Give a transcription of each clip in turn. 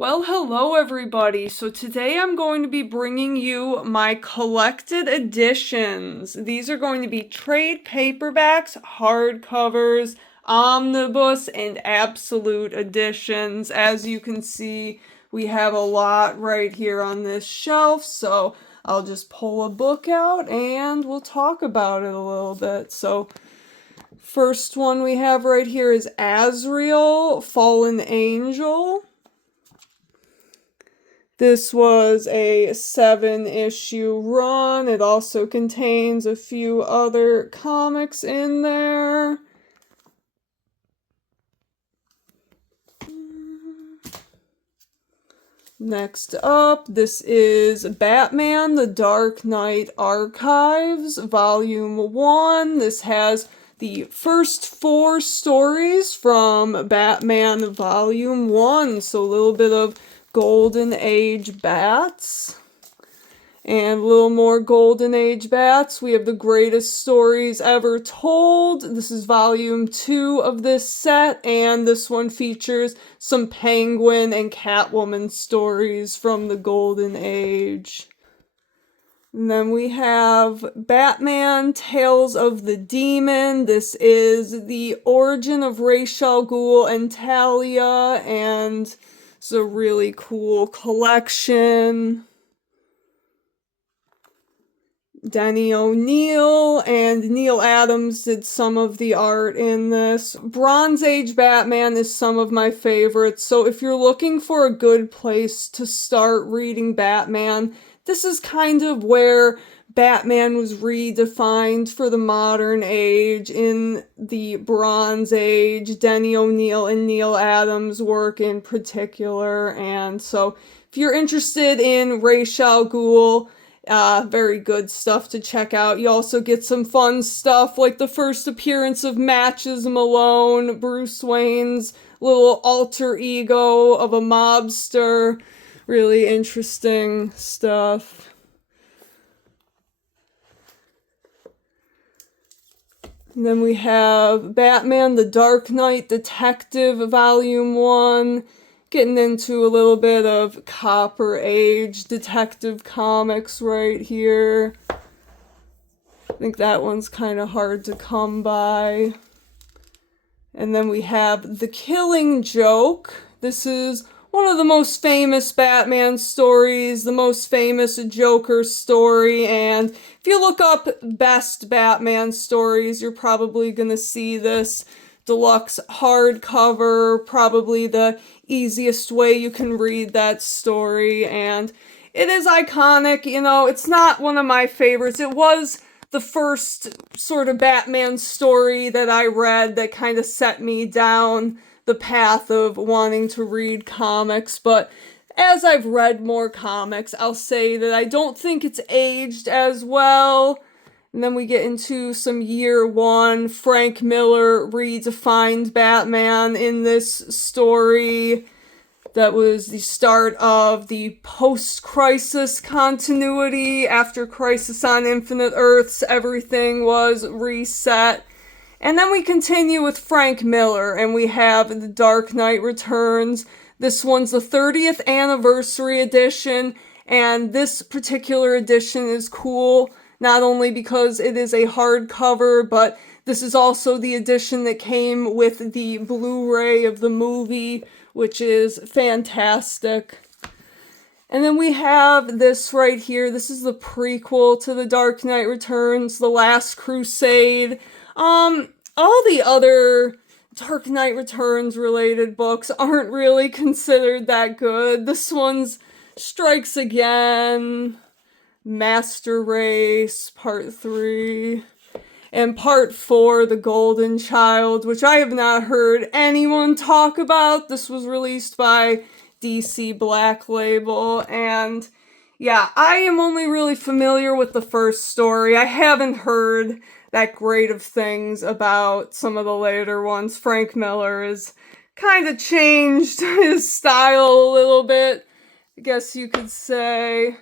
Well, hello everybody. So today I'm going to be bringing you my collected editions. These are going to be trade paperbacks, hardcovers, omnibus, and absolute editions. As you can see, we have a lot right here on this shelf, so I'll just pull a book out and we'll talk about it a little bit. So first one we have right here is Azrael, Fallen Angel. This was a 7-issue run. It also contains a few other comics in there. Next up, this is Batman: The Dark Knight Archives, Volume 1. This has the first 4 stories from Batman Volume 1, so a little bit of Golden Age Bats. And a little more Golden Age Bats. We have the greatest stories ever told. This is volume 2 of this set, and this one features some Penguin and Catwoman stories from the Golden Age. And then we have Batman, Tales of the Demon. This is the origin of Ra's al Ghul and Talia, and it's a really cool collection. Denny O'Neil and Neil Adams did some of the art in this. Bronze Age Batman is some of my favorites, so if you're looking for a good place to start reading Batman, this is kind of where Batman was redefined for the modern age in the Bronze Age, Denny O'Neil and Neil Adams' work in particular. And so if you're interested in Ra's al Ghul, very good stuff to check out. You also get some fun stuff like the first appearance of Matches Malone, Bruce Wayne's little alter ego of a mobster. Really interesting stuff. And then we have Batman: The Dark Knight Detective Volume 1. Getting into a little bit of Copper Age detective comics right here. I think that one's kind of hard to come by. And then we have The Killing Joke. This is one of the most famous Batman stories, the most famous Joker story, and if you look up best Batman stories, you're probably gonna see this deluxe hardcover, probably the easiest way you can read that story, and it is iconic. You know, it's not one of my favorites. It was the first sort of Batman story that I read that kind of set me down the path of wanting to read comics, but as I've read more comics, I'll say that I don't think it's aged as well. And then we get into some year 1. Frank Miller redefined Batman in this story. That was the start of the post-Crisis continuity. After Crisis on Infinite Earths, everything was reset. And then we continue with Frank Miller, and we have The Dark Knight Returns. This one's the 30th anniversary edition, and this particular edition is cool, not only because it is a hardcover, but this is also the edition that came with the Blu-ray of the movie, which is fantastic. And then we have this right here. This is the prequel to The Dark Knight Returns, The Last Crusade. All the other Dark Knight Returns related books aren't really considered that good. This one's Strikes Again, Master Race, Part 3, and Part 4, The Golden Child, which I have not heard anyone talk about. This was released by DC Black Label, and yeah, I am only really familiar with the first story. I haven't heard that great of things about some of the later ones. Frank Miller has kind of changed his style a little bit, I guess you could say.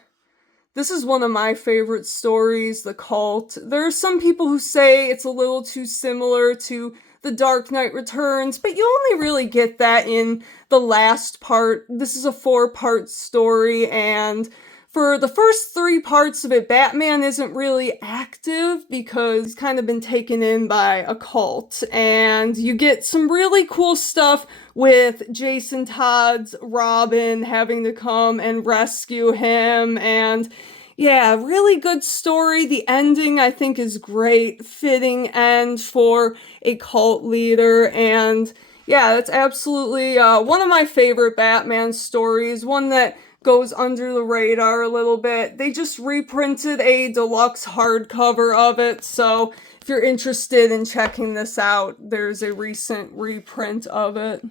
This is one of my favorite stories, The Cult. There are some people who say it's a little too similar to The Dark Knight Returns, but you only really get that in the last part. This is a 4-part story, and for the first 3 parts of it, Batman isn't really active because he's kind of been taken in by a cult. And you get some really cool stuff with Jason Todd's Robin having to come and rescue him. And yeah, really good story. The ending, I think, is great. Fitting end for a cult leader. And yeah, that's absolutely one of my favorite Batman stories. One that goes under the radar a little bit. They just reprinted a deluxe hardcover of it, so if you're interested in checking this out, there's a recent reprint of it.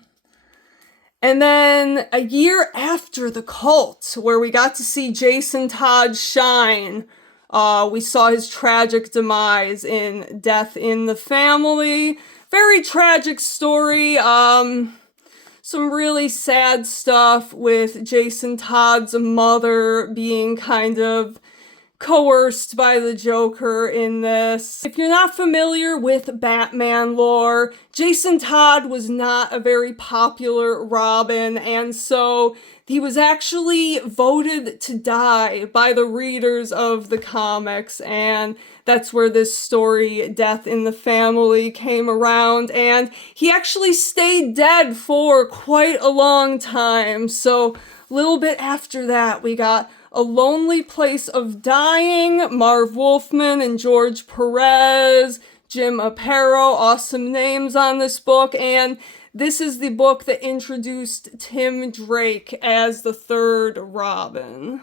And then a year after The Cult, where we got to see Jason Todd shine, we saw his tragic demise in Death in the Family. Very tragic story. Some really sad stuff with Jason Todd's mother being kind of coerced by the Joker in this. If you're not familiar with Batman lore, Jason Todd was not a very popular Robin, and so he was actually voted to die by the readers of the comics, and that's where this story, Death in the Family, came around, and he actually stayed dead for quite a long time. So a little bit after that, we got A Lonely Place of Dying, Marv Wolfman and George Perez, Jim Aparo, awesome names on this book, and this is the book that introduced Tim Drake as the 3rd Robin.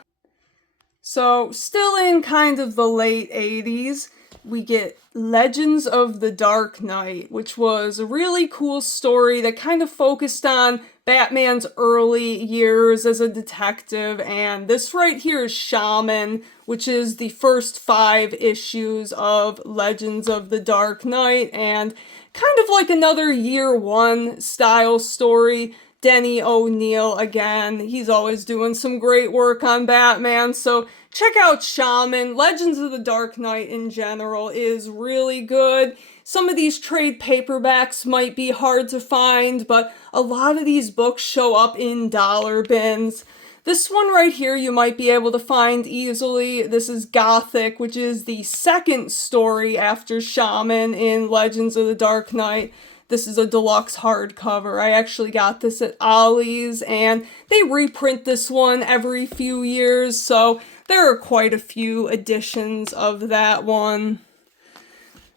So, still in kind of the late 80s, we get Legends of the Dark Knight, which was a really cool story that kind of focused on Batman's early years as a detective, and this right here is Shaman, which is the first 5 issues of Legends of the Dark Knight, and kind of like another year 1 style story. Denny O'Neil again, he's always doing some great work on Batman, so check out Shaman. Legends of the Dark Knight in general is really good. Some of these trade paperbacks might be hard to find, but a lot of these books show up in dollar bins. This one right here you might be able to find easily. This is Gothic, which is the 2nd story after Shaman in Legends of the Dark Knight. This is a deluxe hardcover. I actually got this at Ollie's, and they reprint this one every few years, so there are quite a few editions of that one.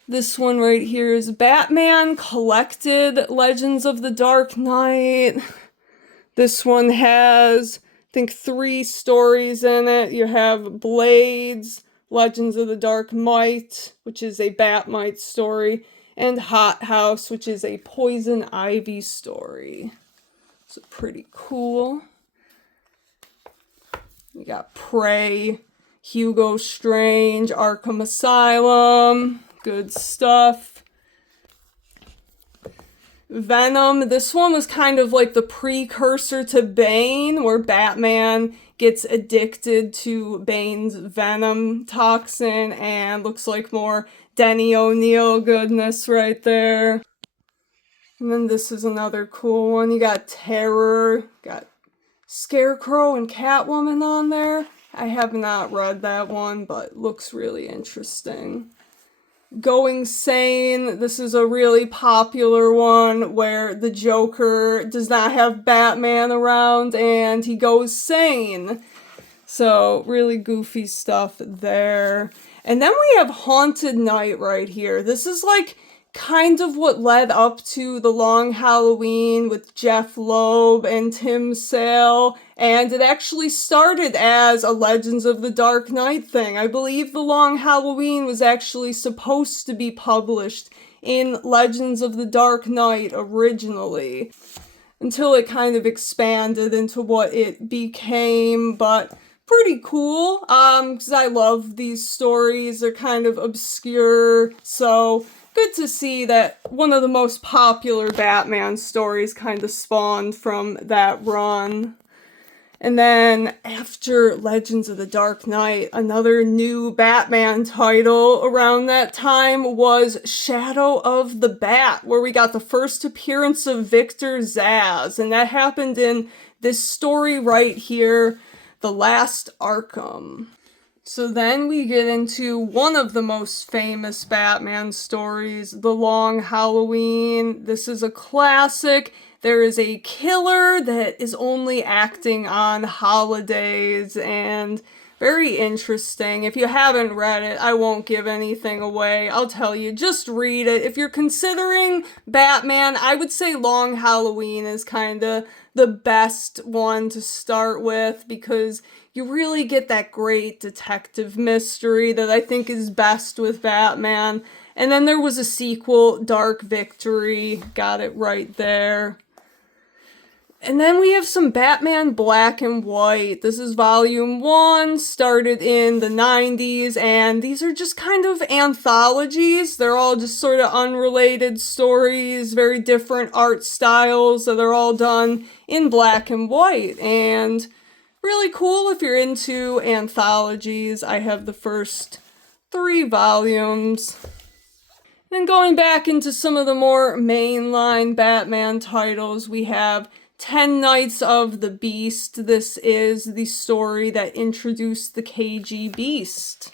This one right here is Batman Collected Legends of the Dark Knight. This one has, I think, 3 stories in it. You have Blades, Legends of the Dark Might, which is a Batmite story, and Hot House, which is a Poison Ivy story. So pretty cool. We got Prey, Hugo Strange, Arkham Asylum, good stuff. Venom, this one was kind of like the precursor to Bane, where Batman gets addicted to Bane's venom toxin, and looks like more Denny O'Neil goodness right there. And then this is another cool one. You got Terror, got Scarecrow and Catwoman on there. I have not read that one, but looks really interesting. Going Sane, this is a really popular one where the Joker does not have Batman around and he goes sane. So, really goofy stuff there. And then we have Haunted Night right here. This is like kind of what led up to The Long Halloween with Jeff Loeb and Tim Sale, and it actually started as a Legends of the Dark Knight thing. I believe The Long Halloween was actually supposed to be published in Legends of the Dark Knight originally, until it kind of expanded into what it became, but pretty cool, because I love these stories. They're kind of obscure, so good to see that one of the most popular Batman stories kind of spawned from that run. And then after Legends of the Dark Knight, another new Batman title around that time was Shadow of the Bat, where we got the first appearance of Victor Zsasz, and that happened in this story right here, The Last Arkham. So then we get into one of the most famous Batman stories, The Long Halloween. This is a classic. There is a killer that is only acting on holidays, and very interesting. If you haven't read it, I won't give anything away. I'll tell you, just read it. If you're considering Batman, I would say Long Halloween is kind of the best one to start with, because you really get that great detective mystery that I think is best with Batman. And then there was a sequel, Dark Victory, got it right there. And then we have some Batman Black and White. This is volume 1, started in the 90s, and these are just kind of anthologies. They're all just sort of unrelated stories, very different art styles that are all done in black and white. And really cool if you're into anthologies. I have the first 3 volumes. And going back into some of the more mainline Batman titles, we have 10 Nights of the Beast. This is the story that introduced the KG Beast.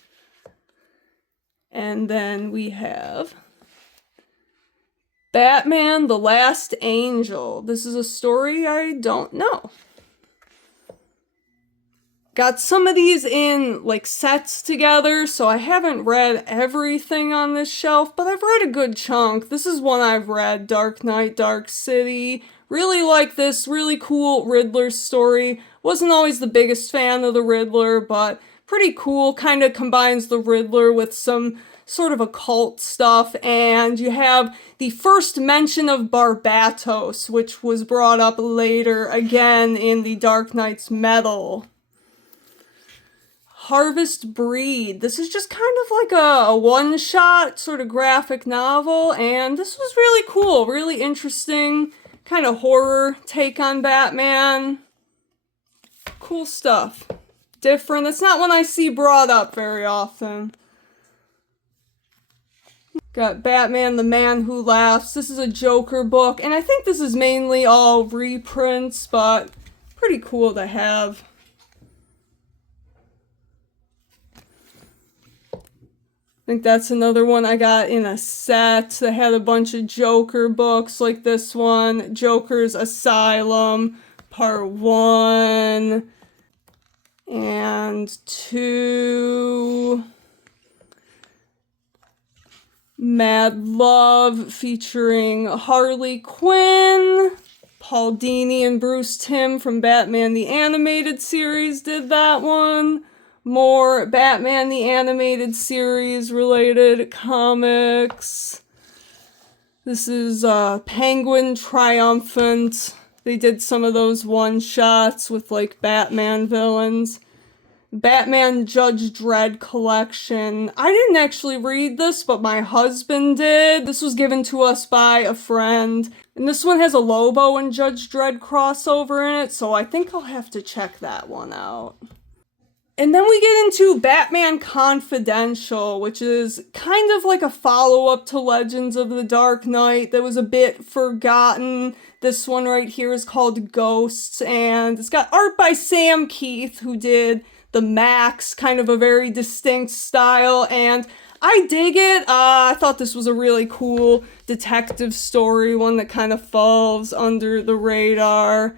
And then we have Batman the Last Angel. This is a story I don't know. Got some of these in like sets together, so I haven't read everything on this shelf, but I've read a good chunk. This is one I've read, Dark Knight, Dark City. Really like this, really cool Riddler story. Wasn't always the biggest fan of the Riddler, but pretty cool. Kind of combines the Riddler with some sort of occult stuff, and you have the first mention of Barbatos, which was brought up later again in the Dark Knight's Metal. Harvest Breed. This is just kind of like a one-shot sort of graphic novel, and this was really cool, really interesting, kind of horror take on Batman. Cool stuff. Different. That's not one I see brought up very often. Got Batman the Man Who Laughs. This is a Joker book, and I think this is mainly all reprints, but pretty cool to have. I think that's another one I got in a set that had a bunch of Joker books like this one, Joker's Asylum, Part 1 and 2. Mad Love featuring Harley Quinn. Paul Dini and Bruce Timm from Batman the Animated Series did that one. More Batman the Animated Series related comics. This is Penguin Triumphant. They did some of those one-shots with like Batman villains. Batman Judge Dredd collection. I didn't actually read this, but my husband did. This was given to us by a friend. And this one has a Lobo and Judge Dredd crossover in it, so I think I'll have to check that one out. And then we get into Batman Confidential, which is kind of like a follow-up to Legends of the Dark Knight that was a bit forgotten. This one right here is called Ghosts, and it's got art by Sam Keith, who did the Max, kind of a very distinct style, and I dig it. I thought this was a really cool detective story, one that kind of falls under the radar.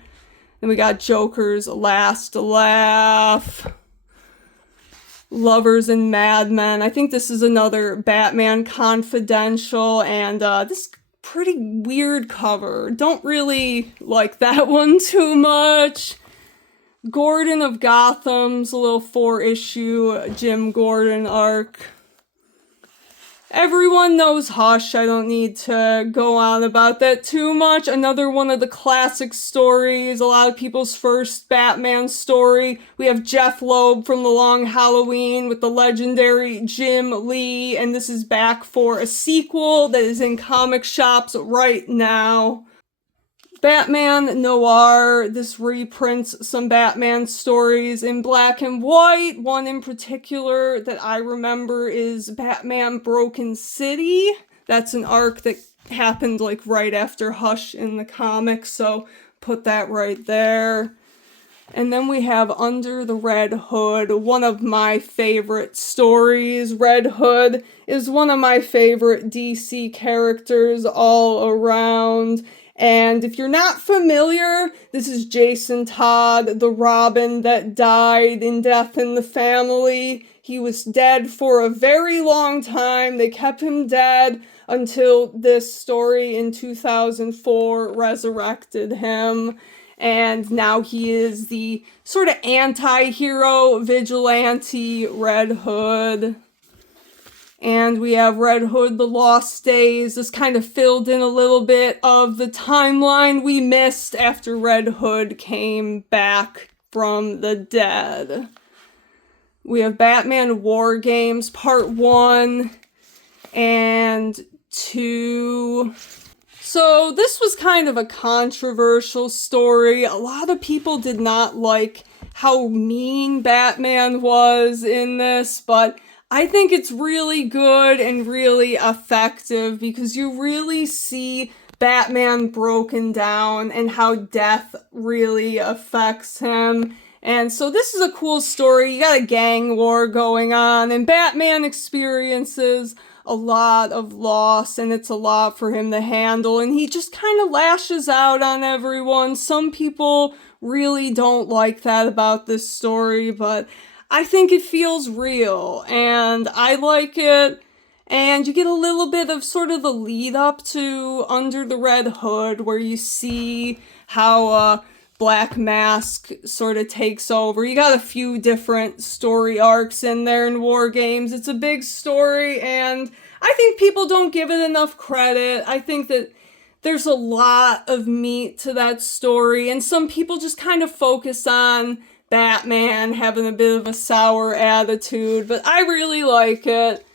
Then we got Joker's Last Laugh. Lovers and Madmen. I think this is another Batman Confidential, and this pretty weird cover. Don't really like that one too much. Gordon of Gotham's a little 4-issue Jim Gordon arc. Everyone knows Hush. I don't need to go on about that too much. Another one of the classic stories, a lot of people's first Batman story. We have Jeff Loeb from The Long Halloween with the legendary Jim Lee, and this is back for a sequel that is in comic shops right now. Batman Noir. This reprints some Batman stories in black and white. One in particular that I remember is Batman Broken City. That's an arc that happened like right after Hush in the comics, so put that right there. And then we have Under the Red Hood, one of my favorite stories. Red Hood is one of my favorite DC characters all around. And if you're not familiar, this is Jason Todd, the Robin that died in Death in the Family. He was dead for a very long time. They kept him dead until this story in 2004 resurrected him. And now he is the sort of anti-hero vigilante Red Hood. And we have Red Hood, The Lost Days. This kind of filled in a little bit of the timeline we missed after Red Hood came back from the dead. We have Batman War Games Part 1 and 2. So this was kind of a controversial story. A lot of people did not like how mean Batman was in this, but I think it's really good and really effective because you really see Batman broken down and how death really affects him. And so this is a cool story. You got a gang war going on, and Batman experiences a lot of loss, and it's a lot for him to handle, and he just kind of lashes out on everyone. Some people really don't like that about this story, but I think it feels real, and I like it. And you get a little bit of sort of the lead up to Under the Red Hood, where you see how Black Mask sort of takes over. You got a few different story arcs in there in War Games. It's a big story, and I think people don't give it enough credit. I think that there's a lot of meat to that story, and some people just kind of focus on Batman having a bit of a sour attitude, but I really like it.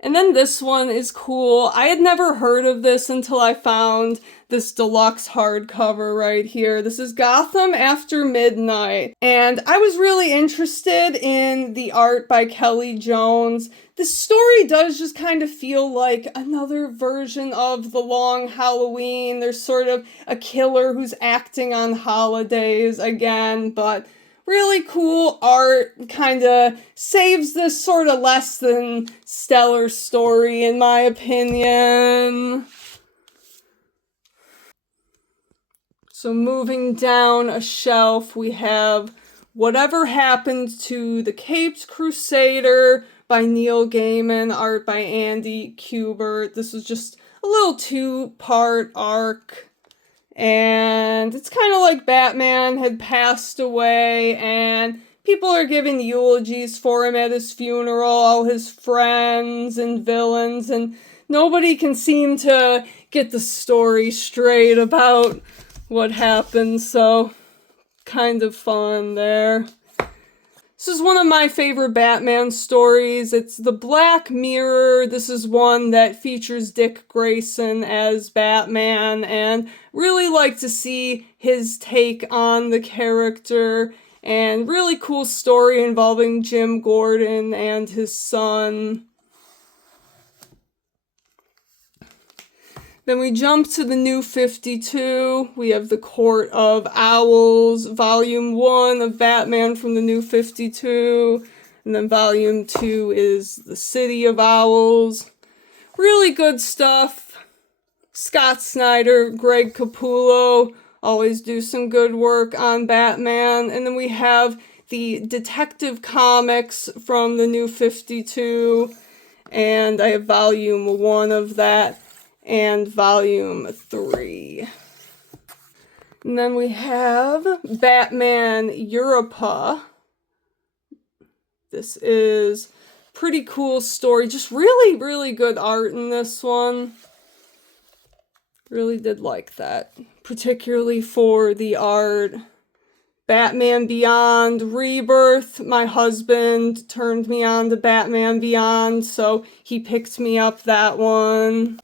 And then this one is cool. I had never heard of this until I found this deluxe hardcover right here. This is Gotham After Midnight. And I was really interested in the art by Kelly Jones. This story does just kind of feel like another version of The Long Halloween. There's sort of a killer who's acting on holidays again, but really cool art, kind of saves this sort of less than stellar story in my opinion. So moving down a shelf, we have Whatever Happened to the Caped Crusader by Neil Gaiman, art by Andy Kubert. This was just a little 2-part arc. And it's kind of like Batman had passed away, and people are giving eulogies for him at his funeral, all his friends and villains, and nobody can seem to get the story straight about what happened, so kind of fun there. This is one of my favorite Batman stories. It's The Black Mirror. This is one that features Dick Grayson as Batman, and really like to see his take on the character, and really cool story involving Jim Gordon and his son. Then we jump to the New 52. We have The Court of Owls, Volume 1 of Batman from the New 52. And then Volume 2 is The City of Owls. Really good stuff. Scott Snyder, Greg Capullo always do some good work on Batman. And then we have the Detective Comics from the New 52. And I have Volume 1 of that. And Volume 3. And then we have Batman Europa. This is pretty cool story. Just really, really good art in this one. Really did like that. Particularly for the art. Batman Beyond Rebirth. My husband turned me on to Batman Beyond, so he picked me up that one.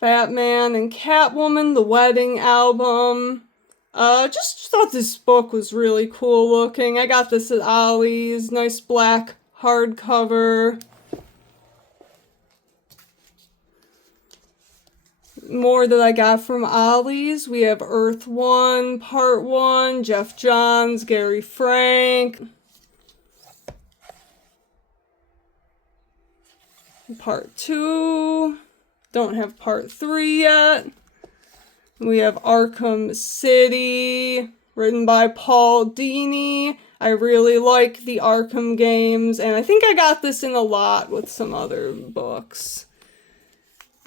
Batman and Catwoman, the Wedding album. Just thought this book was really cool looking. I got this at Ollie's. Nice black hardcover. More that I got from Ollie's. We have Earth 1, Part 1, Jeff Johns, Gary Frank. Part 2. Don't have Part 3 yet. We have Arkham City, written by Paul Dini. I really like the Arkham games, and I think I got this in a lot with some other books.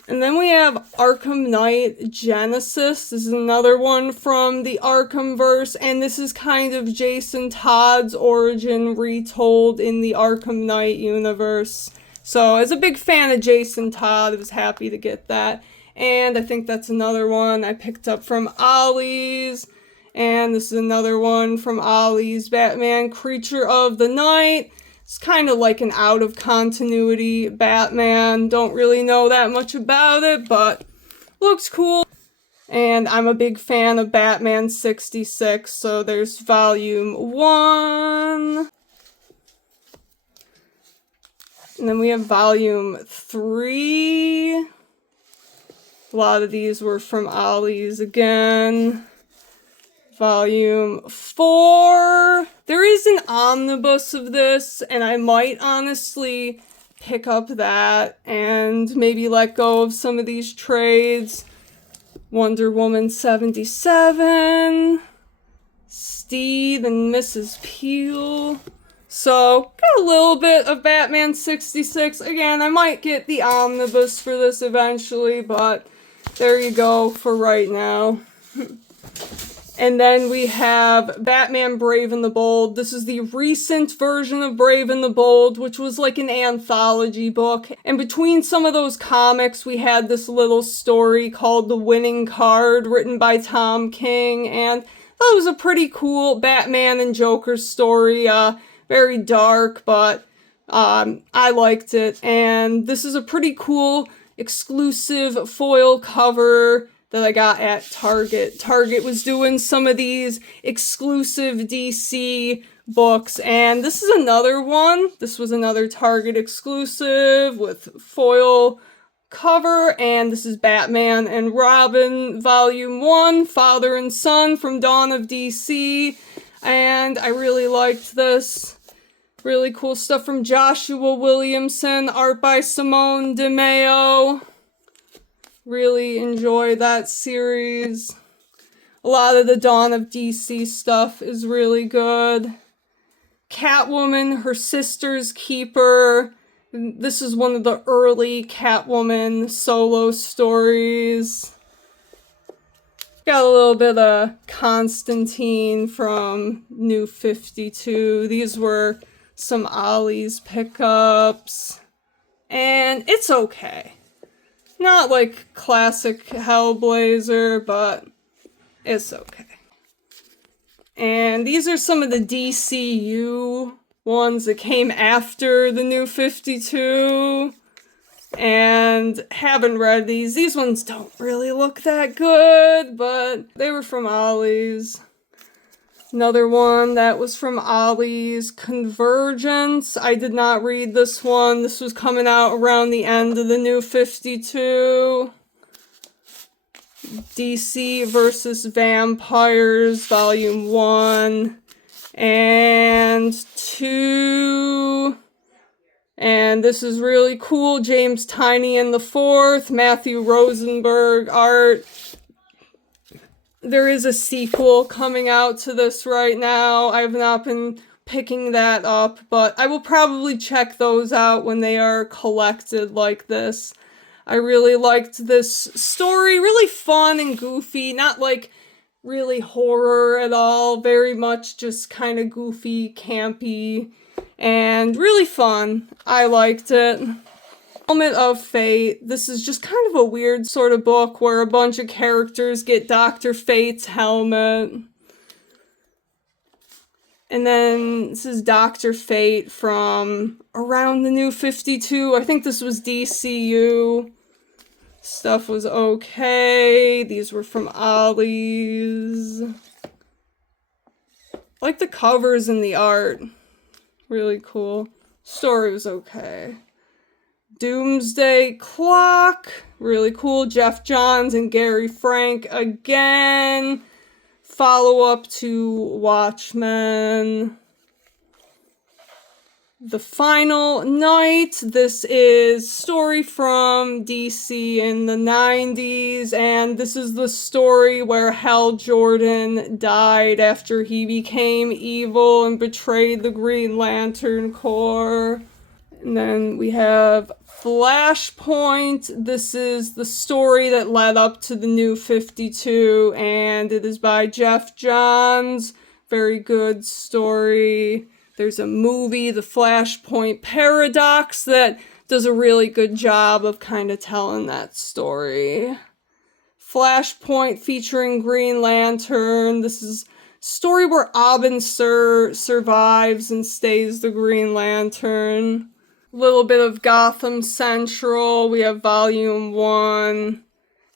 And then we have Arkham Knight Genesis. This is another one from the Arkhamverse, and this is kind of Jason Todd's origin retold in the Arkham Knight universe. So, as a big fan of Jason Todd, I was happy to get that. And I think that's another one I picked up from Ollie's. And this is another one from Ollie's, Batman Creature of the Night. It's kind of like an out-of-continuity Batman. Don't really know that much about it, but looks cool. And I'm a big fan of Batman 66, so there's volume 1. And then we have volume 3. A lot of these were from Ollie's again. Volume 4. There is an omnibus of this, and I might honestly pick up that and maybe let go of some of these trades. Wonder Woman 77. Steed and Mrs. Peel. So, got a little bit of Batman 66. Again, I might get the omnibus for this eventually, but there you go for right now. And then we have Batman Brave and the Bold. This is the recent version of Brave and the Bold, which was like an anthology book. And between some of those comics, we had this little story called The Winning Card, written by Tom King. And that was a pretty cool Batman and Joker story. Very dark, but I liked it. And this is a pretty cool exclusive foil cover that I got at Target. Target was doing some of these exclusive DC books, and this is another one. This was another Target exclusive with foil cover, and this is Batman and Robin Volume 1, Father and Son from Dawn of DC, and I really liked this. Really cool stuff from Joshua Williamson, art by Simone DeMeo. Really enjoy that series. A lot of the Dawn of DC stuff is really good. Catwoman, Her Sister's Keeper. This is one of the early Catwoman solo stories. Got a little bit of Constantine from New 52. These were some Ollie's pickups. And it's okay. Not like classic Hellblazer, but it's okay. And these are some of the DCU ones that came after the New 52. And haven't read these. These ones don't really look that good, but they were from Ollie's. Another one that was from Ollie's, Convergence. I did not read this one. This was coming out around the end of the New 52. DC versus Vampires, Volume 1 and 2. And this is really cool. James Tynion IV, Matthew Rosenberg art. There is a sequel coming out to this right now. I have not been picking that up, but I will probably check those out when they are collected like this. I really liked this story. Really fun and goofy. Not like really horror at all. Very much just kind of goofy, campy, and really fun. I liked it. Element of Fate. This is just kind of a weird sort of book where a bunch of characters get Dr. Fate's helmet. And then this is Dr. Fate from around the New 52. I think this was DCU. Stuff was okay. These were from Ollie's. I like the covers and the art. Really cool. Story was okay. Doomsday Clock. Really cool. Jeff Johns and Gary Frank again. Follow-up to Watchmen. The Final Night. This is story from DC in the 90s, and this is the story where Hal Jordan died after he became evil and betrayed the Green Lantern Corps. And then we have Flashpoint. This is the story that led up to the New 52, and it is by Jeff Johns. Very good story. There's a movie, The Flashpoint Paradox, that does a really good job of kind of telling that story. Flashpoint featuring Green Lantern. This is a story where Abin Sur survives and stays the Green Lantern. A little bit of Gotham Central. We have Volume 1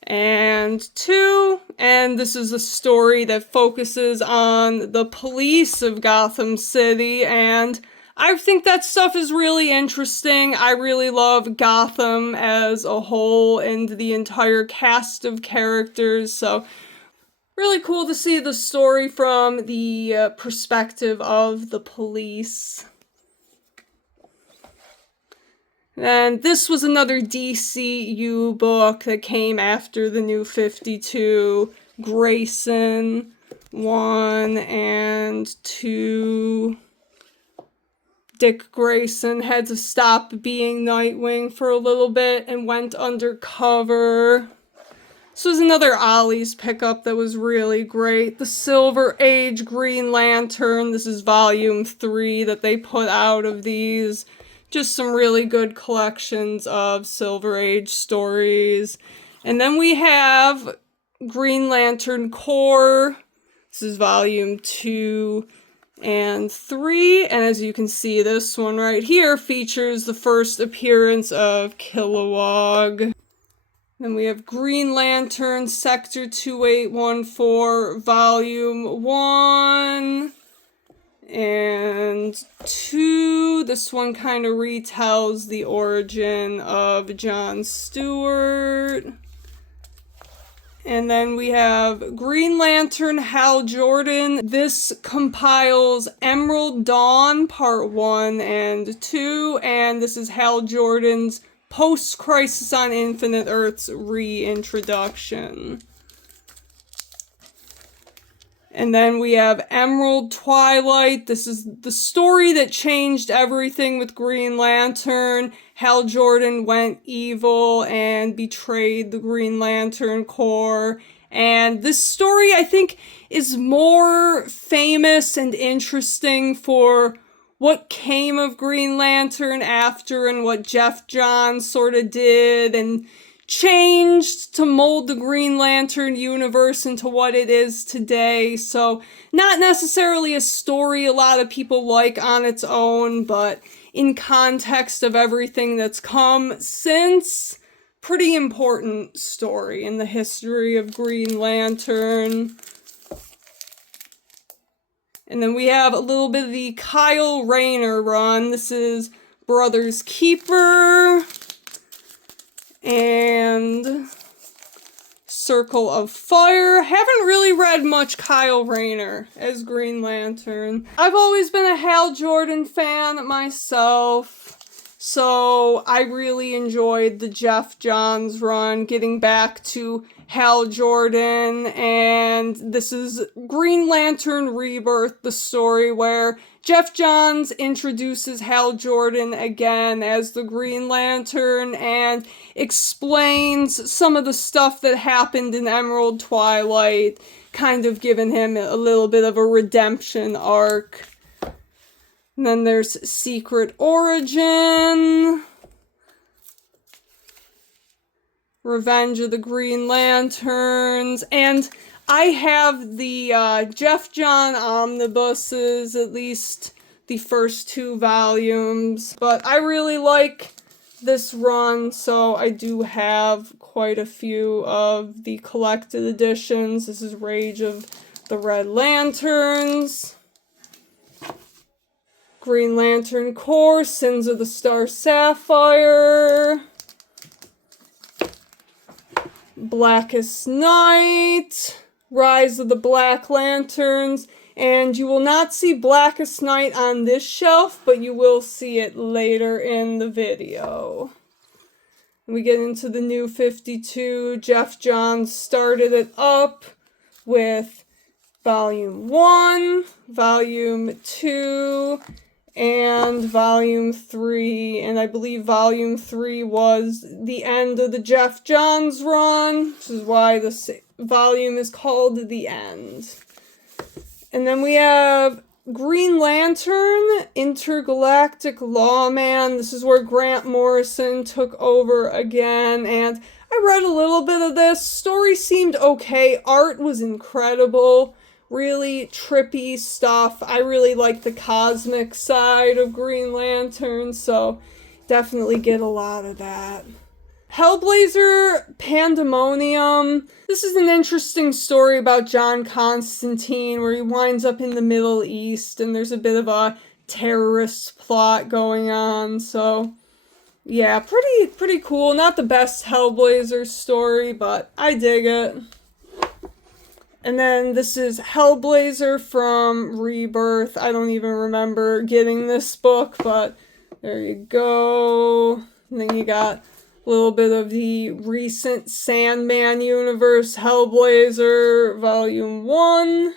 and 2, and this is a story that focuses on the police of Gotham City, and I think that stuff is really interesting. I really love Gotham as a whole and the entire cast of characters, so really cool to see the story from the perspective of the police. And this was another DCU book that came after the New 52, Grayson 1 and 2. Dick Grayson had to stop being Nightwing for a little bit and went undercover. This was another Ollie's pickup that was really great. The Silver Age Green Lantern. This is volume 3 that they put out of these. Just some really good collections of Silver Age stories. And then we have Green Lantern Corps. This is volume 2 and 3. And as you can see, this one right here features the first appearance of Kilowog. Then we have Green Lantern Sector 2814, volume 1 and 2. This one kind of retells the origin of John Stewart. And then we have Green Lantern Hal Jordan. This compiles Emerald Dawn Part 1 and 2, and this is Hal Jordan's Post-Crisis on Infinite Earths reintroduction. And then we have Emerald Twilight. This is the story that changed everything with Green Lantern. Hal Jordan went evil and betrayed the Green Lantern Corps. And this story, I think, is more famous and interesting for what came of Green Lantern after and what Jeff Johns sort of did and changed to mold the Green Lantern universe into what it is today. So not necessarily a story a lot of people like on its own, but in context of everything that's come since, pretty important story in the history of Green Lantern. And then we have a little bit of the Kyle Rayner run. This is Brothers Keeper and Circle of Fire. Haven't really read much Kyle Rayner as Green Lantern. I've always been a Hal Jordan fan myself, so I really enjoyed the Jeff Johns run, getting back to Hal Jordan, and this is Green Lantern Rebirth, the story where Jeff Johns introduces Hal Jordan again as the Green Lantern and explains some of the stuff that happened in Emerald Twilight, kind of giving him a little bit of a redemption arc. And then there's Secret Origin, Revenge of the Green Lanterns, and I have the Jeff John omnibuses, at least the first 2 volumes, but I really like this run, so I do have quite a few of the collected editions. This is Rage of the Red Lanterns, Green Lantern Corps, Sins of the Star Sapphire, Blackest Night, Rise of the Black Lanterns, and you will not see Blackest Night on this shelf, but you will see it later in the video. We get into the New 52. Jeff Johns started it up with Volume 1, Volume 2, and Volume 3, and I believe Volume 3 was the end of the Jeff Johns run, which is why this volume is called The End. And then we have Green Lantern, Intergalactic Lawman. This is where Grant Morrison took over again, and I read a little bit of this. Story seemed okay. Art was incredible. Really trippy stuff. I really like the cosmic side of Green Lantern, so definitely get a lot of that. Hellblazer Pandemonium. This is an interesting story about John Constantine where he winds up in the Middle East and there's a bit of a terrorist plot going on, so yeah, pretty cool. Not the best Hellblazer story, but I dig it. And then this is Hellblazer from Rebirth. I don't even remember getting this book, but there you go. And then you got a little bit of the recent Sandman universe, Hellblazer, Volume 1.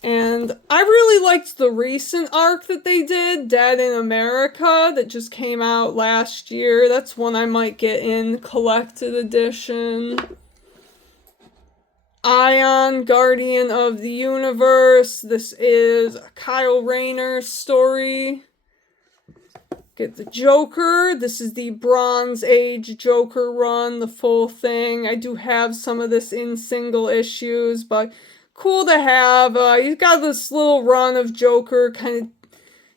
And I really liked the recent arc that they did, Dead in America, that just came out last year. That's one I might get in collected edition. Ion, Guardian of the Universe. This is a Kyle Rayner story. Get the Joker. This is the Bronze Age Joker run, the full thing. I do have some of this in single issues, but cool to have. He's got this little run of Joker kind of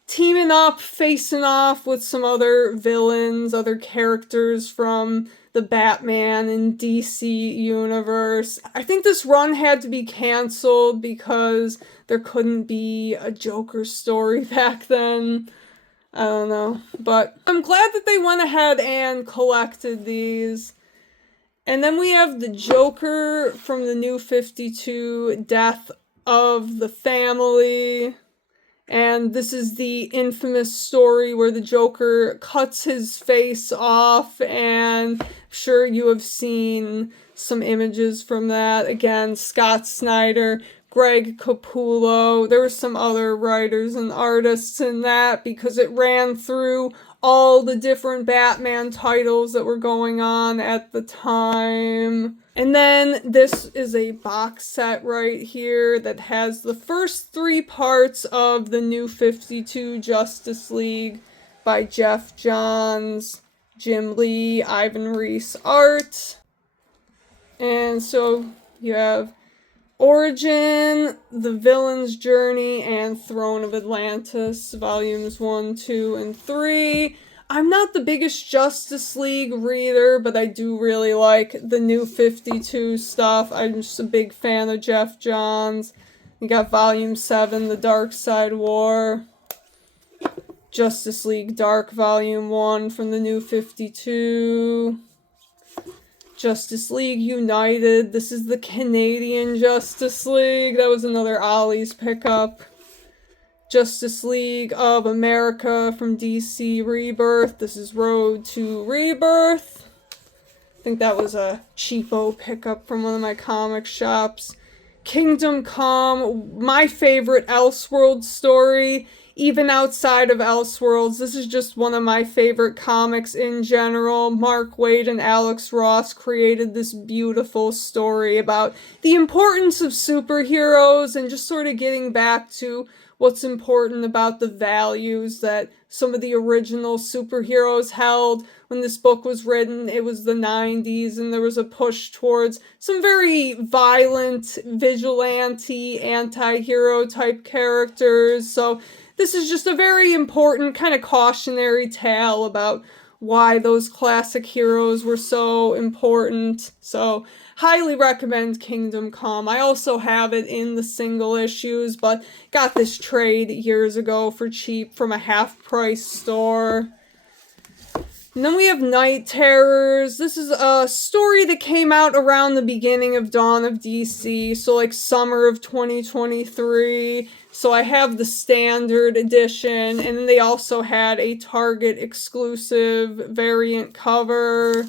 teaming up, facing off with some other villains, other characters from the Batman and DC universe. I think this run had to be canceled because there couldn't be a Joker story back then. I don't know. But I'm glad that they went ahead and collected these. And then we have the Joker from the New 52, Death of the Family. And this is the infamous story where the Joker cuts his face off, and I'm sure you have seen some images from that. Again, Scott Snyder, Greg Capullo. There were some other writers and artists in that because it ran through all the different Batman titles that were going on at the time. And then this is a box set right here that has the first 3 parts of the New 52 Justice League by Jeff Johns, Jim Lee, Ivan Reis art. And so you have Origin, The Villain's Journey, and Throne of Atlantis, volumes 1, 2, and 3. I'm not the biggest Justice League reader, but I do really like the New 52 stuff. I'm just a big fan of Jeff Johns. You got volume 7, The Dark Side War. Justice League Dark, volume 1 from the New 52. Justice League United. This is the Canadian Justice League. That was another Ollie's pickup. Justice League of America from DC Rebirth. This is Road to Rebirth. I think that was a cheapo pickup from one of my comic shops. Kingdom Come, my favorite Elseworlds story. Even outside of Elseworlds, this is just one of my favorite comics in general. Mark Waid and Alex Ross created this beautiful story about the importance of superheroes and just sort of getting back to what's important about the values that some of the original superheroes held. When this book was written, it was the 90s, and there was a push towards some very violent, vigilante, anti-hero type characters. So this is just a very important kind of cautionary tale about why those classic heroes were so important. So, highly recommend Kingdom Come. I also have it in the single issues, but got this trade years ago for cheap from a half-price store. And then we have Night Terrors. This is a story that came out around the beginning of Dawn of DC, so like summer of 2023. So I have the standard edition, and then they also had a Target exclusive variant cover.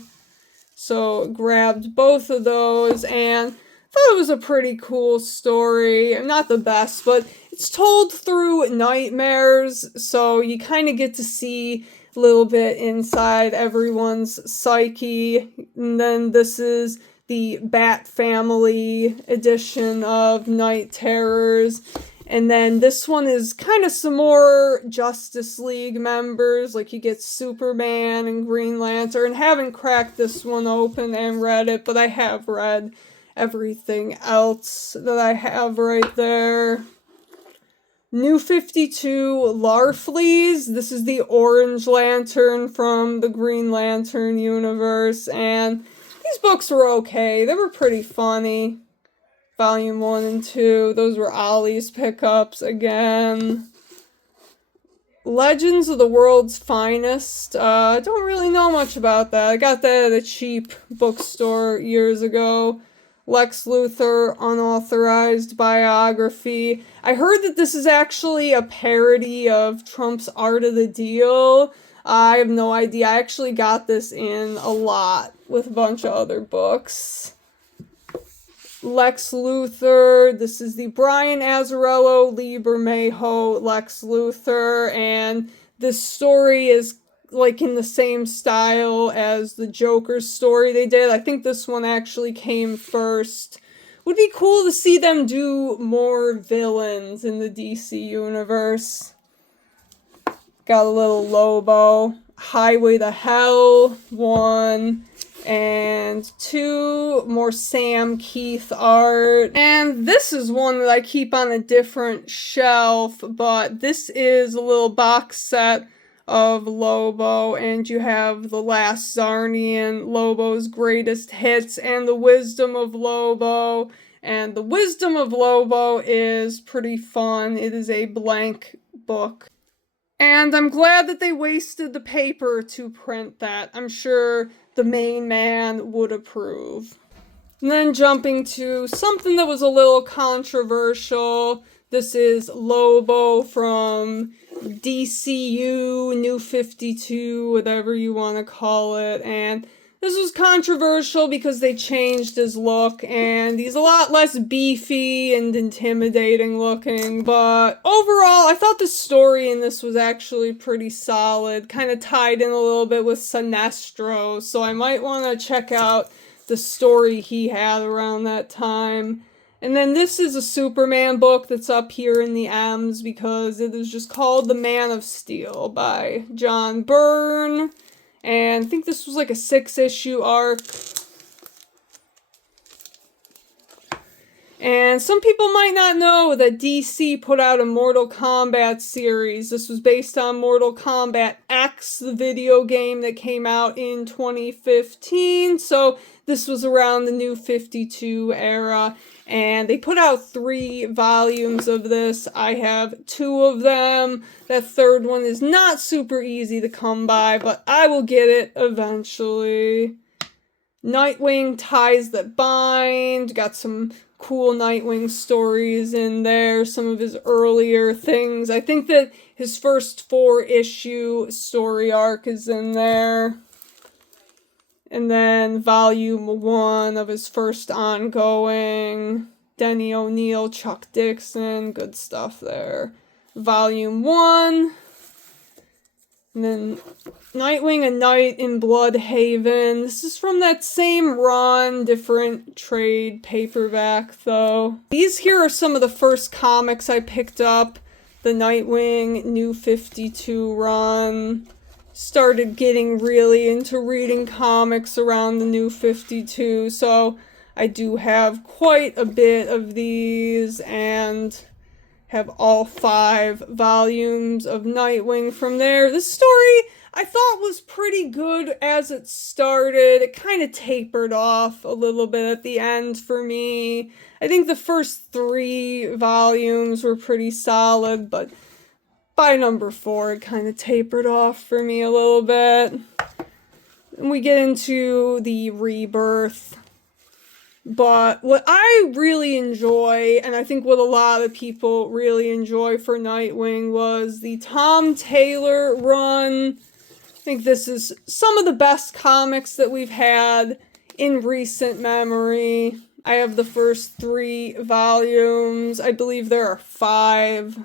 So grabbed both of those, and thought it was a pretty cool story. Not the best, but it's told through nightmares, so you kind of get to see a little bit inside everyone's psyche. And then this is the Bat Family edition of Night Terrors. And then this one is kind of some more Justice League members, like you get Superman and Green Lantern. Haven't cracked this one open and read it, but I have read everything else that I have right there. New 52 Larfleeze. This is the Orange Lantern from the Green Lantern universe, and these books were okay. They were pretty funny. Volume 1 and 2. Those were Ollie's pickups again. Legends of the World's Finest. Don't really know much about that. I got that at a cheap bookstore years ago. Lex Luthor unauthorized biography. I heard that this is actually a parody of Trump's Art of the Deal. I have no idea. I actually got this in a lot with a bunch of other books. Lex Luthor. This is the Brian Azzarello, Lee Bermejo Lex Luthor, and this story is like in the same style as the Joker's story they did. I think this one actually came first. Would be cool to see them do more villains in the DC universe. Got a little Lobo. Highway to Hell 1 and 2. More Sam Keith art. And this is one that I keep on a different shelf, but this is a little box set of Lobo, and you have The Last Zarnian, Lobo's Greatest Hits, and The Wisdom of Lobo. And The Wisdom of Lobo is pretty fun. It is a blank book. And I'm glad that they wasted the paper to print that. I'm sure the main man would approve. And then jumping to something that was a little controversial. This is Lobo from DCU, New 52, whatever you want to call it. And this was controversial because they changed his look, and he's a lot less beefy and intimidating looking. But overall, I thought the story in this was actually pretty solid. Kind of tied in a little bit with Sinestro, so I might want to check out the story he had around that time. And then this is a Superman book that's up here in the M's because it is just called The Man of Steel by John Byrne. And I think this was like a 6-issue arc. And some people might not know that DC put out a Mortal Kombat series. This was based on Mortal Kombat X, the video game that came out in 2015. So this was around the New 52 era. And they put out 3 volumes of this. I have 2 of them. That third one is not super easy to come by, but I will get it eventually. Nightwing, Ties That Bind. Got some cool Nightwing stories in there. Some of his earlier things. I think that his first 4-issue story arc is in there. And then volume 1 of his first ongoing. Denny O'Neil, Chuck Dixon, good stuff there. Volume 1. And then Nightwing, A Night in Bloodhaven. This is from that same run, different trade paperback though. These here are some of the first comics I picked up. The Nightwing New 52 run. Started getting really into reading comics around the New 52, so I do have quite a bit of these, and have all 5 volumes of Nightwing from there. This story I thought was pretty good as it started. It kind of tapered off a little bit at the end for me. I think the first 3 volumes were pretty solid, but by number 4 it kind of tapered off for me a little bit. And we get into the rebirth. But what I really enjoy, and I think what a lot of people really enjoy for Nightwing, was the Tom Taylor run. I think this is some of the best comics that we've had in recent memory. I have the first 3 volumes. I believe there are 5.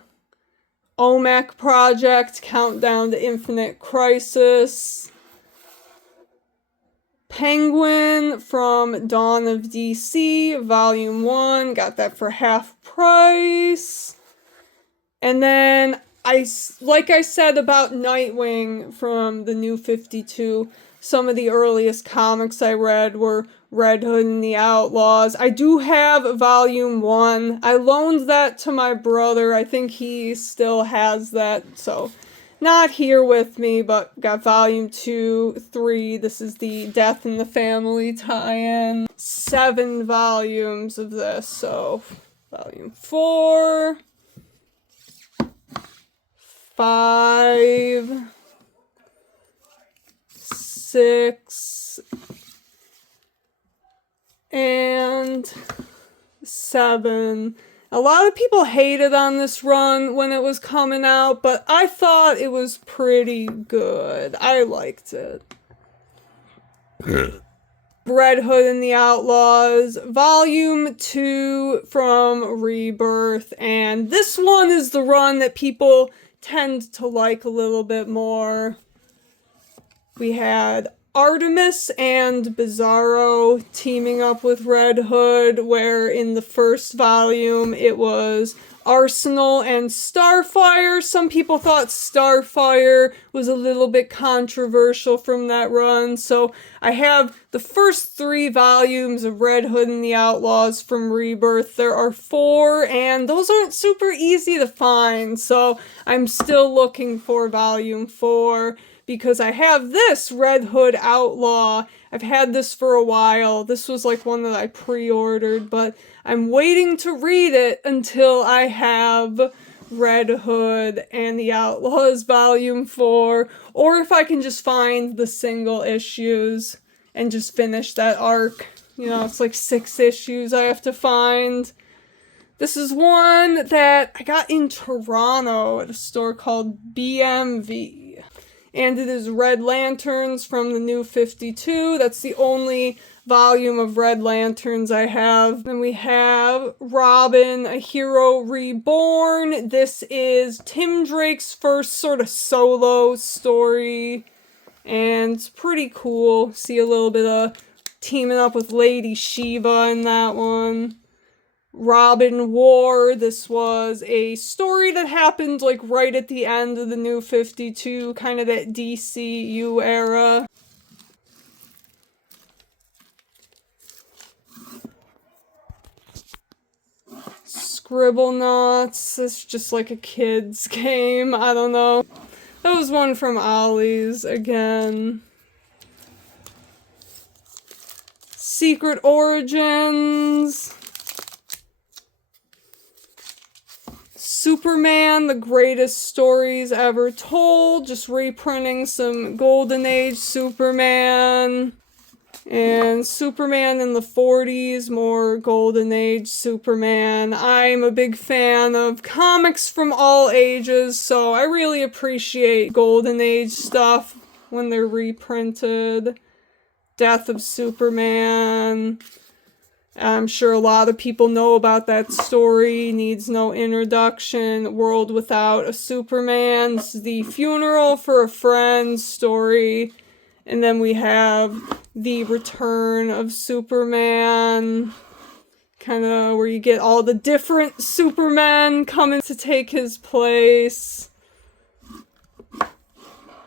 OMAC Project, Countdown to Infinite Crisis. Penguin from Dawn of DC, Volume 1. Got that for half price. And then, like I said about Nightwing from the New 52, some of the earliest comics I read were Red Hood and the Outlaws. I do have Volume 1. I loaned that to my brother. I think he still has that, so not here with me, but got Volume 2, 3. This is the Death in the Family tie-in. 7 volumes of this, so Volume 4, 5, 6, and 7. A lot of people hated on this run when it was coming out, but I thought it was pretty good. I liked it. Red Hood and the Outlaws, Volume 2 from Rebirth, and this one is the run that people tend to like a little bit more. We had Artemis and Bizarro teaming up with Red Hood, where in the first volume it was Arsenal and Starfire. Some people thought Starfire was a little bit controversial from that run, so I have the first 3 volumes of Red Hood and the Outlaws from Rebirth. There are 4, and those aren't super easy to find, so I'm still looking for Volume 4. Because I have this Red Hood Outlaw. I've had this for a while. This was like one that I pre-ordered, but I'm waiting to read it until I have Red Hood and the Outlaws Volume 4, or if I can just find the single issues and just finish that arc. You know, it's like 6 issues I have to find. This is one that I got in Toronto at a store called BMV. And it is Red Lanterns from the New 52. That's the only volume of Red Lanterns I have. Then we have Robin, A Hero Reborn. This is Tim Drake's first sort of solo story. And it's pretty cool. See a little bit of teaming up with Lady Shiva in that one. Robin War. This was a story that happened like right at the end of the New 52, kind of that DCU era. Scribblenauts. It's just like a kid's game. I don't know. That was one from Ollie's again. Secret Origins. Superman, the greatest stories ever told, just reprinting some Golden Age Superman, and Superman in the 40s, more Golden Age Superman. I'm a big fan of comics from all ages, so I really appreciate Golden Age stuff when they're reprinted. Death of Superman. I'm sure a lot of people know about that story, needs no introduction. World Without a Superman. This is the Funeral for a Friend story. And then we have the Return of Superman. Kind of where you get all the different Supermen coming to take his place.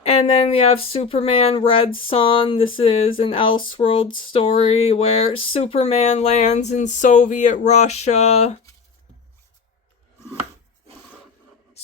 And then we have Superman Red Son. This is an Elseworld story where Superman lands in Soviet Russia.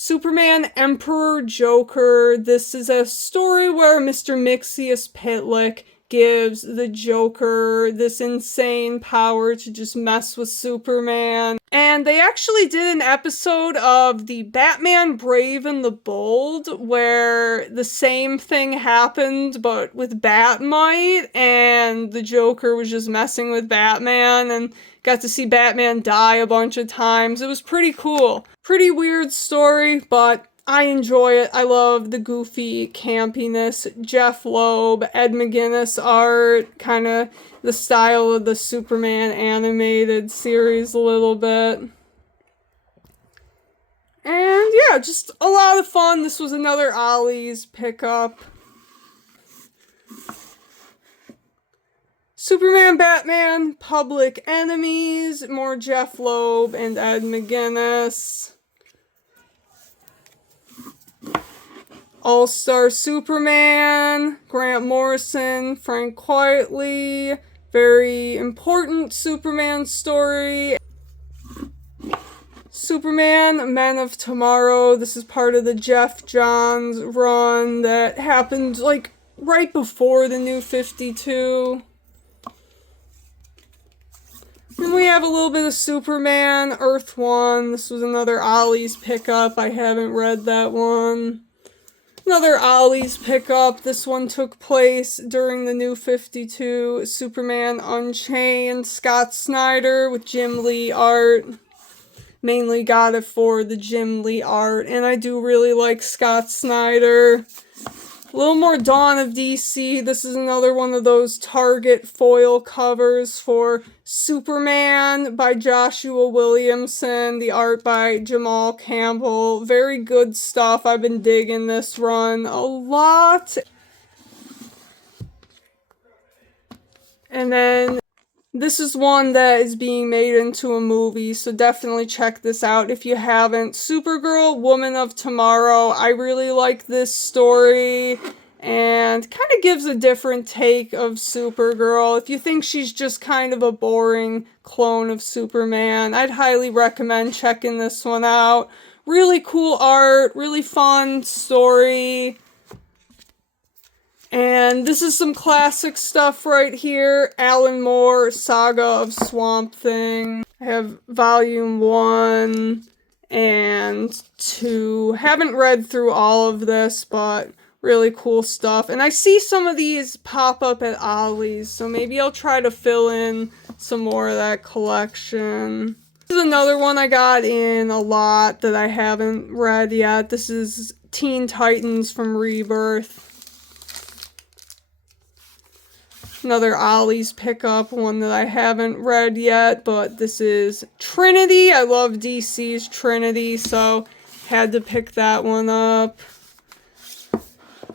Superman Emperor Joker. This is a story where Mr. Mixius Pitlick gives the Joker this insane power to just mess with Superman. And they actually did an episode of the Batman Brave and the Bold where the same thing happened but with Batmite, and the Joker was just messing with Batman and got to see Batman die a bunch of times. It was pretty cool. Pretty weird story, but I enjoy it. I love the goofy campiness. Jeff Loeb, Ed McGuinness art, kind of the style of the Superman animated series a little bit. And yeah, just a lot of fun. This was another Ollie's pickup. Superman, Batman, Public Enemies, more Jeff Loeb and Ed McGuinness. All-Star Superman, Grant Morrison, Frank Quitely, very important Superman story. Superman, Men of Tomorrow, this is part of the Jeff Johns run that happened like right before the New 52. Then we have a little bit of Superman, Earth 1, this was another Ollie's pickup, I haven't read that one. Another Ollie's pickup. This one took place during the New 52. Superman Unchained. Scott Snyder with Jim Lee art. Mainly got it for the Jim Lee art. And I do really like Scott Snyder. A little more Dawn of DC. This is another one of those Target foil covers for Superman by Joshua Williamson. The art by Jamal Campbell. Very good stuff. I've been digging this run a lot. And then this is one that is being made into a movie, so definitely check this out if you haven't. Supergirl, Woman of Tomorrow. I really like this story, and kind of gives a different take of Supergirl. If you think she's just kind of a boring clone of Superman, I'd highly recommend checking this one out. Really cool art, really fun story. And this is some classic stuff right here. Alan Moore, Saga of Swamp Thing. I have volume 1 and 2. Haven't read through all of this, but really cool stuff. And I see some of these pop up at Ollie's, so maybe I'll try to fill in some more of that collection. This is another one I got in a lot that I haven't read yet. This is Teen Titans from Rebirth. Another Ollie's pickup, one that I haven't read yet, but this is Trinity. I love DC's Trinity, so had to pick that one up.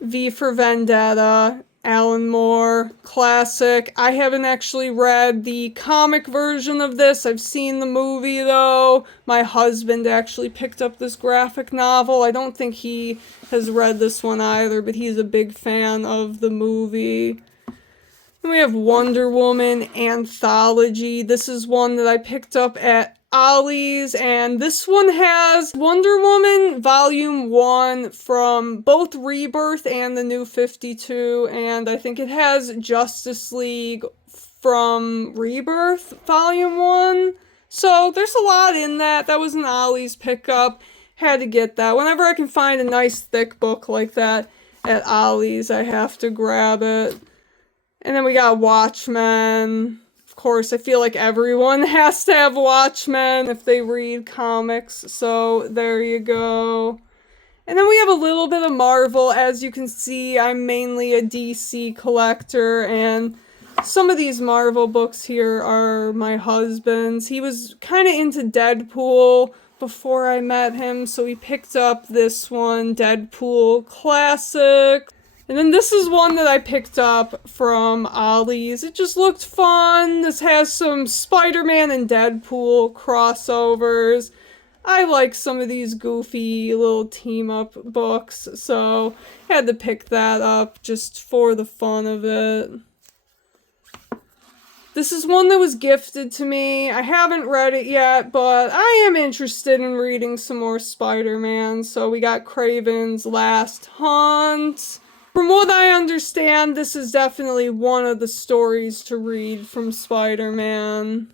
V for Vendetta, Alan Moore, classic. I haven't actually read the comic version of this. I've seen the movie, though. My husband actually picked up this graphic novel. I don't think he has read this one either, but he's a big fan of the movie. We have Wonder Woman Anthology. This is one that I picked up at Ollie's, and this one has Wonder Woman Volume 1 from both Rebirth and the New 52, and I think it has Justice League from Rebirth Volume 1. So there's a lot in that. That was an Ollie's pickup. Had to get that. Whenever I can find a nice thick book like that at Ollie's, I have to grab it. And then we got Watchmen. Of course, I feel like everyone has to have Watchmen if they read comics, so there you go. And then we have a little bit of Marvel. As you can see, I'm mainly a DC collector, and some of these Marvel books here are my husband's. He was kind of into Deadpool before I met him, so he picked up this one, Deadpool Classic. And then this is one that I picked up from Ollie's. It just looked fun. This has some Spider-Man and Deadpool crossovers. I like some of these goofy little team-up books, so had to pick that up just for the fun of it. This is one that was gifted to me. I haven't read it yet, but I am interested in reading some more Spider-Man. So we got Kraven's Last Hunt. From what I understand, this is definitely one of the stories to read from Spider-Man.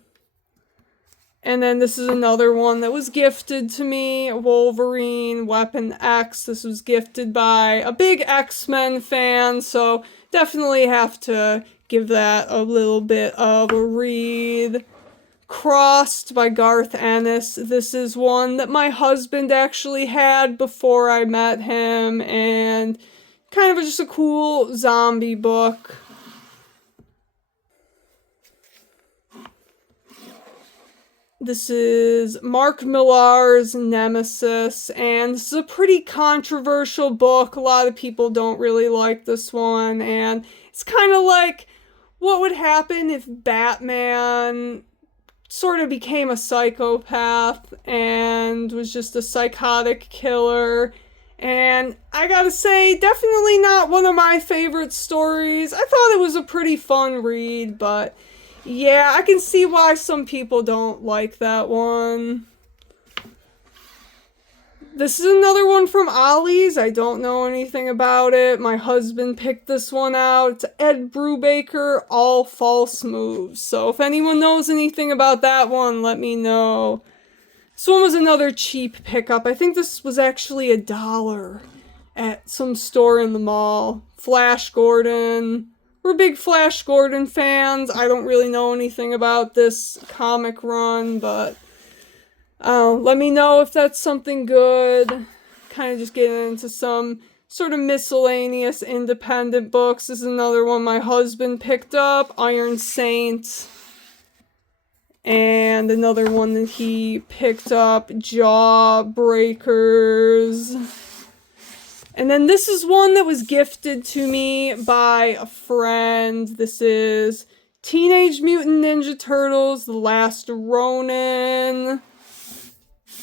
And then this is another one that was gifted to me, Wolverine, Weapon X. This was gifted by a big X-Men fan, so definitely have to give that a little bit of a read. Crossed by Garth Ennis. This is one that my husband actually had before I met him, and kind of just a cool zombie book. This is Mark Millar's Nemesis, and this is a pretty controversial book. A lot of people don't really like this one, and it's kind of like what would happen if Batman sort of became a psychopath and was just a psychotic killer. And I gotta say, definitely not one of my favorite stories. I thought it was a pretty fun read, but yeah, I can see why some people don't like that one. This is another one from Ollie's. I don't know anything about it. My husband picked this one out. It's Ed Brubaker, All False Moves. So if anyone knows anything about that one, let me know. This one was another cheap pickup. I think this was actually $1 at some store in the mall. Flash Gordon. We're big Flash Gordon fans. I don't really know anything about this comic run, but let me know if that's something good. Kind of just getting into some sort of miscellaneous independent books. This is another one my husband picked up, Iron Saint. And another one that he picked up, Jawbreakers. And then this is one that was gifted to me by a friend. This is Teenage Mutant Ninja Turtles, The Last Ronin.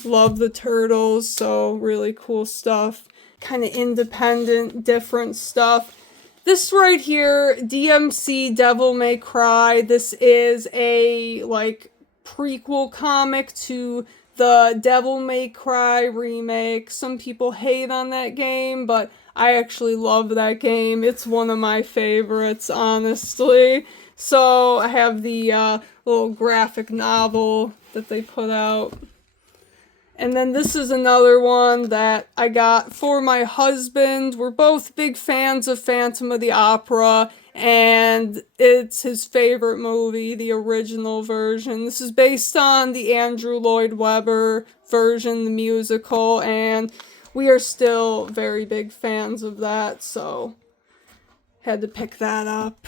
Love the Turtles, so really cool stuff. Kind of independent, different stuff. This right here, DMC Devil May Cry. This is a, prequel comic to the Devil May Cry remake. Some people hate on that game, but I actually love that game. It's one of my favorites, honestly. So I have the little graphic novel that they put out. And then this is another one that I got for my husband. We're both big fans of Phantom of the Opera, and it's his favorite movie, the original version. This is based on the Andrew Lloyd Webber version, the musical, and we are still very big fans of that, so had to pick that up.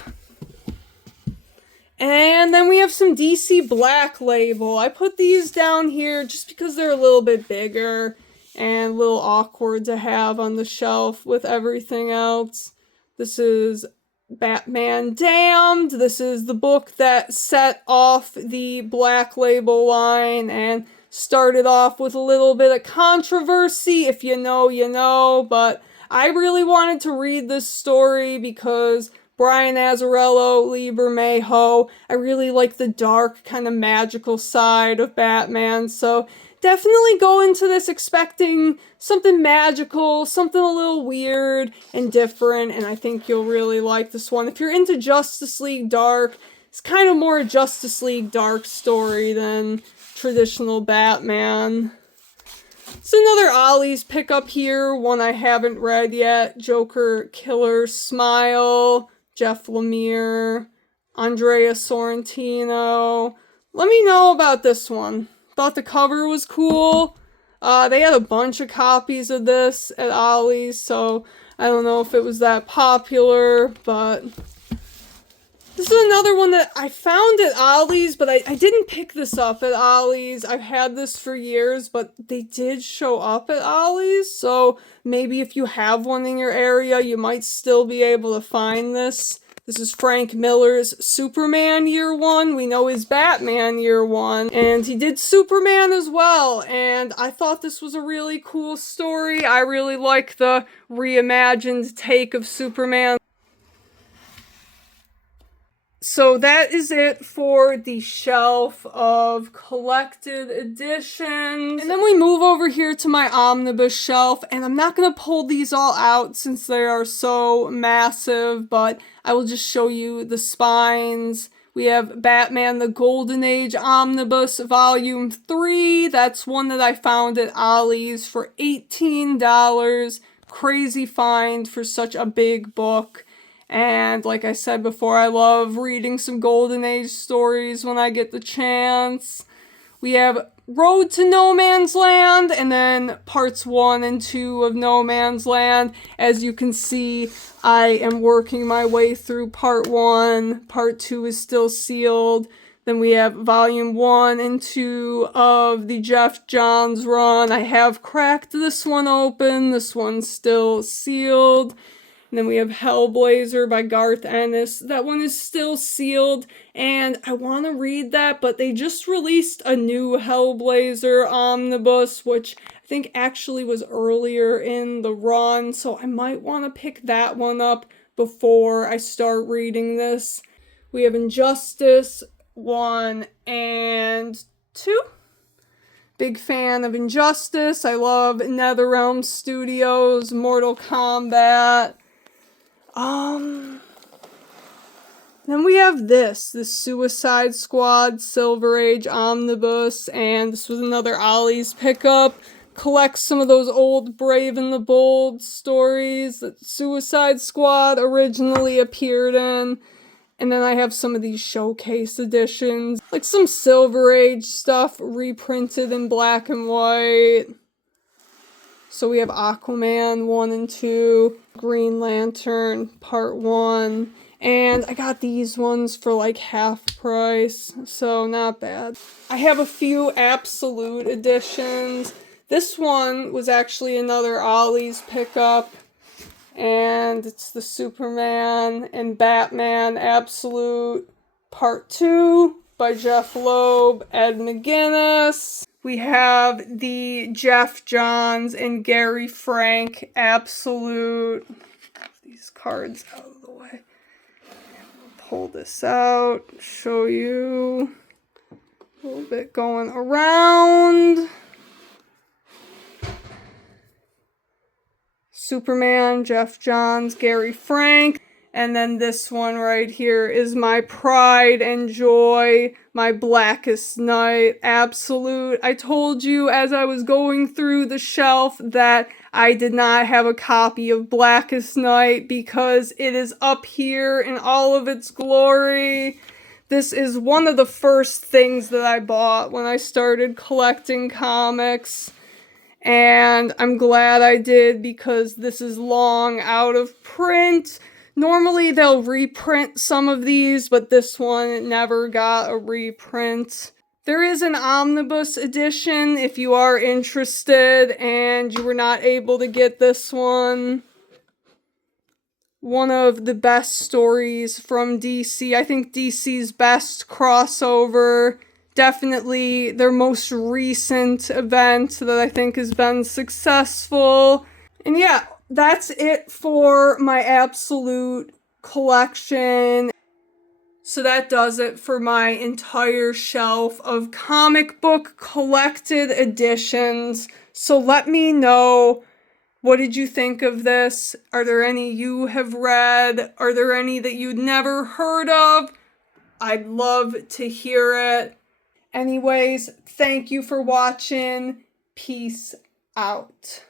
And then we have some DC Black Label. I put these down here just because they're a little bit bigger and a little awkward to have on the shelf with everything else. This is Batman Damned. This is the book that set off the Black Label line and started off with a little bit of controversy. If you know, you know. But I really wanted to read this story because Brian Azzarello, Lee Bermejo. I really like the dark, kind of magical side of Batman, so definitely go into this expecting something magical, something a little weird and different, and I think you'll really like this one. If you're into Justice League Dark, it's kind of more a Justice League Dark story than traditional Batman. It's another Ollie's pickup here, one I haven't read yet, Joker Killer Smile. Jeff Lemire, Andrea Sorrentino. Let me know about this one. Thought the cover was cool. They had a bunch of copies of this at Ollie's, so I don't know if it was that popular, but this is another one that I found at Ollie's, but I didn't pick this up at Ollie's. I've had this for years, but they did show up at Ollie's, so maybe if you have one in your area, you might still be able to find this. This is Frank Miller's Superman Year One. We know his Batman Year One, and he did Superman as well, and I thought this was a really cool story. I really like the reimagined take of Superman. So that is it for the shelf of collected editions. And then we move over here to my omnibus shelf, and I'm not going to pull these all out since they are so massive, but I will just show you the spines. We have Batman the Golden Age Omnibus Volume 3. That's one that I found at Ollie's for $18. Crazy find for such a big book. And like I said before, I love reading some Golden Age stories when I get the chance. We have Road to No Man's Land, and then parts 1 and 2 of No Man's Land. As you can see, I am working my way through part 1. Part 2 is still sealed. Then we have volume 1 and 2 of the Jeff Johns run. I have cracked this one open. This one's still sealed. And then we have Hellblazer by Garth Ennis. That one is still sealed, and I want to read that, but they just released a new Hellblazer omnibus, which I think actually was earlier in the run, so I might want to pick that one up before I start reading this. We have Injustice 1 and 2. Big fan of Injustice. I love NetherRealm Studios, Mortal Kombat. Then we have the Suicide Squad Silver Age Omnibus, and this was another Ollie's pickup. Collects some of those old Brave and the Bold stories that Suicide Squad originally appeared in. And then I have some of these showcase editions, like some Silver Age stuff reprinted in black and white. So we have Aquaman 1 and 2, Green Lantern Part 1, and I got these ones for like half price, so not bad. I have a few Absolute editions. This one was actually another Ollie's pickup, and it's the Superman and Batman Absolute Part 2 by Jeff Loeb, Ed McGuinness. We have the Jeff Johns and Gary Frank Absolute. These cards out of the way. Pull this out, show you a little bit going around. Superman, Jeff Johns, Gary Frank. And then this one right here is my pride and joy, my Blackest Night Absolute. I told you as I was going through the shelf that I did not have a copy of Blackest Night because it is up here in all of its glory. This is one of the first things that I bought when I started collecting comics. And I'm glad I did because this is long out of print. Normally they'll reprint some of these, but this one never got a reprint. There is an omnibus edition if you are interested and you were not able to get this one. One of the best stories from DC. I think DC's best crossover. Definitely their most recent event that I think has been successful. And yeah, that's it for my Absolute collection. So that does it for my entire shelf of comic book collected editions. So let me know, what did you think of this? Are there any you have read? Are there any that you'd never heard of? I'd love to hear it. Anyways, thank you for watching. Peace out.